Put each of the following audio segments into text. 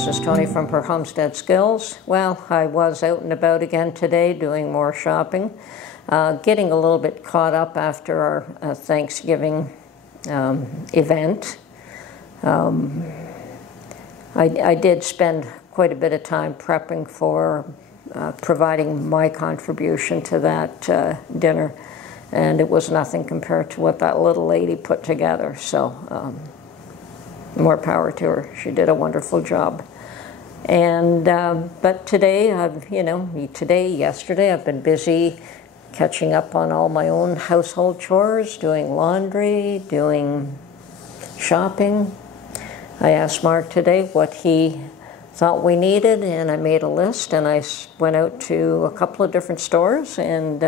This is Tony from Per Homestead Skills. Well, I was out and about again today doing more shopping, getting a little bit caught up after our Thanksgiving event. I did spend quite a bit of time prepping for providing my contribution to that dinner, and it was nothing compared to what that little lady put together. So more power to her. She did a wonderful job. And but today, yesterday, I've been busy catching up on all my own household chores, doing laundry, doing shopping. I asked Mark today what he thought we needed, and I made a list, and I went out to a couple of different stores and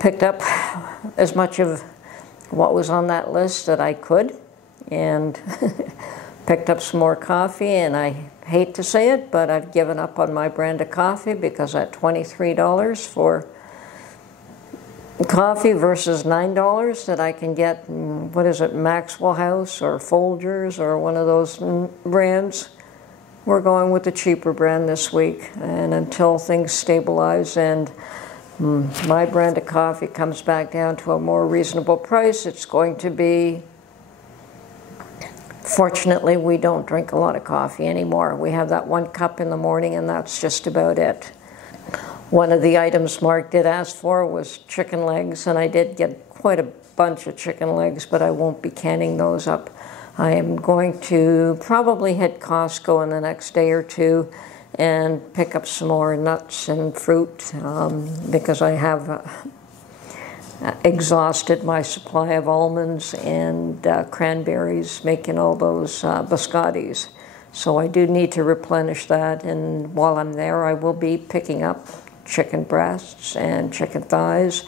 picked up as much of what was on that list that I could, and picked up some more coffee. And I hate to say it, but I've given up on my brand of coffee, because at $23 for coffee versus $9 that I can get, what is it, Maxwell House or Folgers or one of those brands, we're going with the cheaper brand this week. And until things stabilize and my brand of coffee comes back down to a more reasonable price, it's going to be... Fortunately, we don't drink a lot of coffee anymore. We have that 1 cup in the morning, and that's just about it. One of the items Mark did ask for was chicken legs, and I did get quite a bunch of chicken legs, but I won't be canning those up. I am going to probably hit Costco in the next day or two and pick up some more nuts and fruit, because I have exhausted my supply of almonds and cranberries, making all those biscottis. So I do need to replenish that, and while I'm there, I will be picking up chicken breasts and chicken thighs,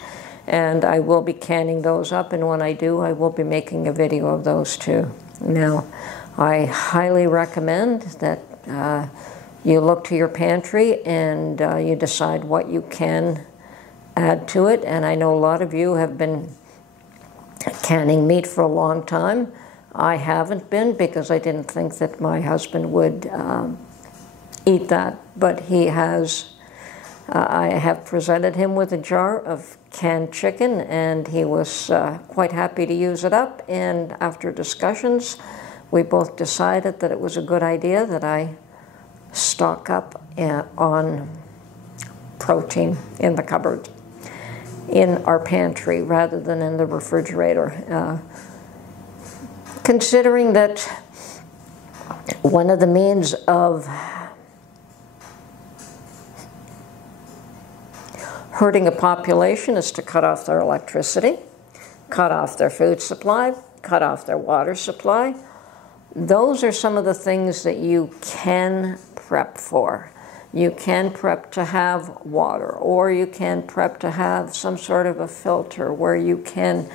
and I will be canning those up, and when I do, I will be making a video of those too. Now, I highly recommend that you look to your pantry and you decide what you can add to it. And I know a lot of you have been canning meat for a long time. I haven't been, because I didn't think that my husband would eat that, but he has. I have presented him with a jar of canned chicken, and he was quite happy to use it up. And after discussions, we both decided that it was a good idea that I stock up on protein in the cupboard, in our pantry, rather than in the refrigerator. Considering that one of the means of hurting a population is to cut off their electricity, cut off their food supply, cut off their water supply. Those are some of the things that you can prep for. You can prep to have water, or you can prep to have some sort of a filter where you can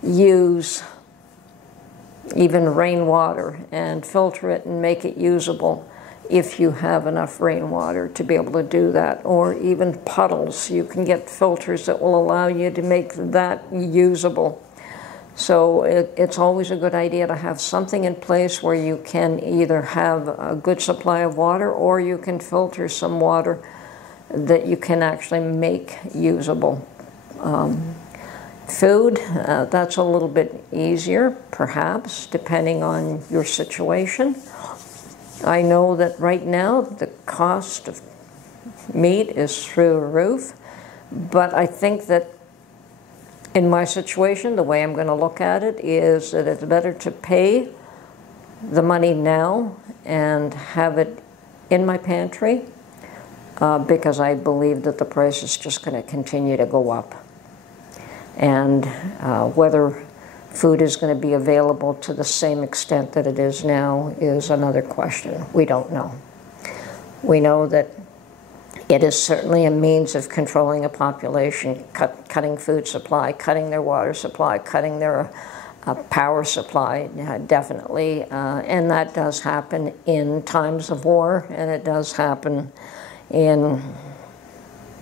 use even rainwater and filter it and make it usable if you have enough rainwater to be able to do that. Or even puddles. You can get filters that will allow you to make that usable. So it's always a good idea to have something in place where you can either have a good supply of water, or you can filter some water that you can actually make usable. Food, that's a little bit easier, perhaps, depending on your situation. I know that right now the cost of meat is through the roof, but I think that in my situation, the way I'm going to look at it is that it's better to pay the money now and have it in my pantry, because I believe that the price is just going to continue to go up. And whether food is going to be available to the same extent that it is now is another question. We don't know. We know that it is certainly a means of controlling a population, cutting food supply, cutting their water supply, cutting their power supply, definitely. And that does happen in times of war, and it does happen in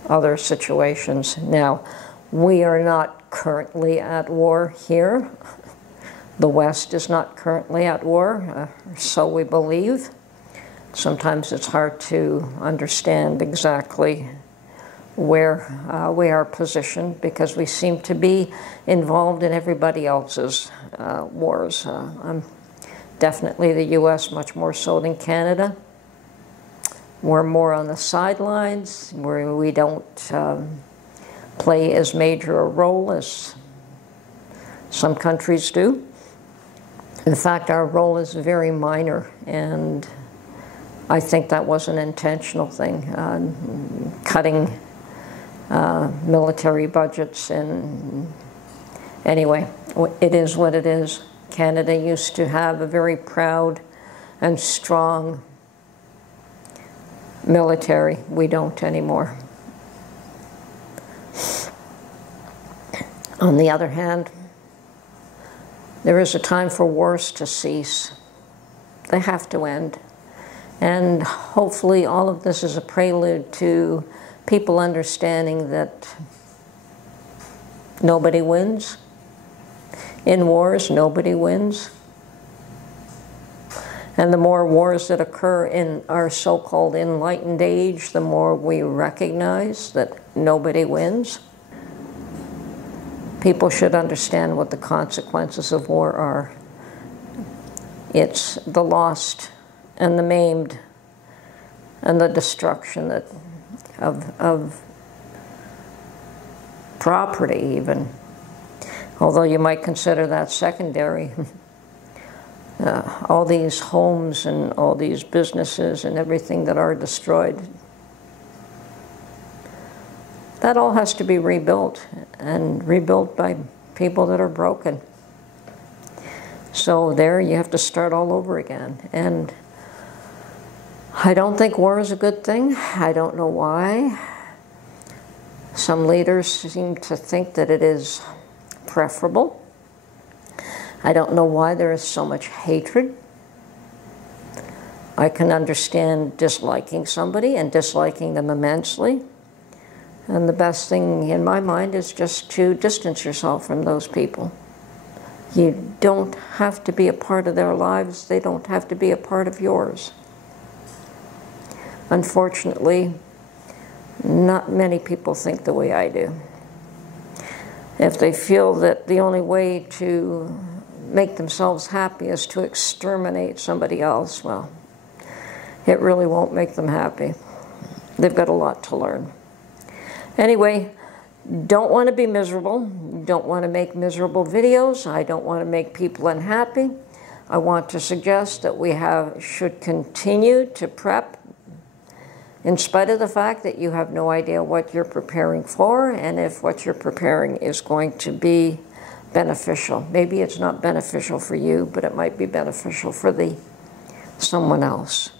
other situations. Now, we are not currently at war here. The West is not currently at war, so we believe. Sometimes it's hard to understand exactly where we are positioned because we seem to be involved in everybody else's wars. Definitely the U.S. much more so than Canada. We're more on the sidelines where we don't play as major a role as some countries do. In fact, our role is very minor, and I think that was an intentional thing, cutting military budgets. And anyway, it is what it is. Canada used to have a very proud and strong military. We don't anymore. On the other hand, there is a time for wars to cease. They have to end. And hopefully all of this is a prelude to people understanding that nobody wins. In wars, nobody wins. And the more wars that occur in our so-called enlightened age, the more we recognize that nobody wins. People should understand what the consequences of war are. It's the lost and the maimed and the destruction of property even. Although you might consider that secondary. All these homes and all these businesses and everything that are destroyed, that all has to be rebuilt, and rebuilt by people that are broken. So there you have to start all over again. And I don't think war is a good thing. I don't know why. Some leaders seem to think that it is preferable. I don't know why there is so much hatred. I can understand disliking somebody and disliking them immensely. And the best thing in my mind is just to distance yourself from those people. You don't have to be a part of their lives. They don't have to be a part of yours. Unfortunately, not many people think the way I do. If they feel that the only way to make themselves happy is to exterminate somebody else, well, it really won't make them happy. They've got a lot to learn. Anyway, don't want to be miserable. Don't want to make miserable videos. I don't want to make people unhappy. I want to suggest that we should continue to prep in spite of the fact that you have no idea what you're preparing for and if what you're preparing is going to be beneficial. Maybe it's not beneficial for you, but it might be beneficial for someone else.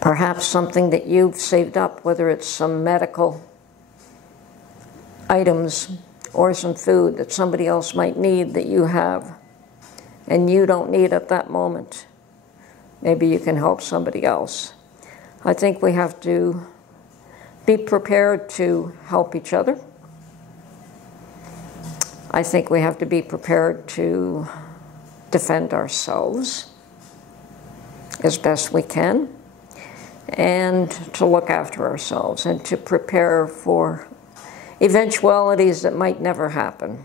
Perhaps something that you've saved up, whether it's some medical items or some food that somebody else might need that you have and you don't need at that moment. Maybe you can help somebody else. I think we have to be prepared to help each other. I think we have to be prepared to defend ourselves as best we can, and to look after ourselves and to prepare for eventualities that might never happen.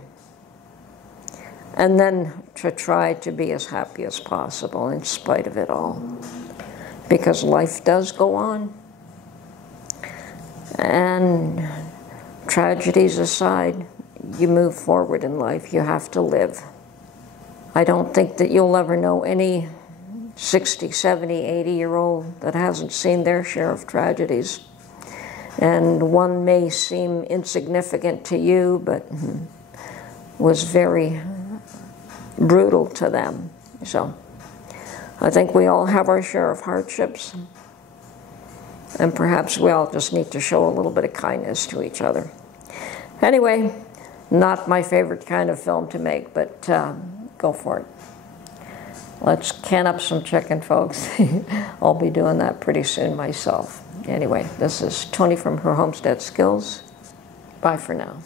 And then to try to be as happy as possible in spite of it all. Because life does go on. And tragedies aside, you move forward in life. You have to live. I don't think that you'll ever know any 60, 70, 80-year-old that hasn't seen their share of tragedies. And one may seem insignificant to you, but was very brutal to them. So I think we all have our share of hardships, and perhaps we all just need to show a little bit of kindness to each other. Anyway, not my favorite kind of film to make, but go for it. Let's can up some chicken, folks. I'll be doing that pretty soon myself. Anyway, this is Tony from her Homestead Skills. Bye for now.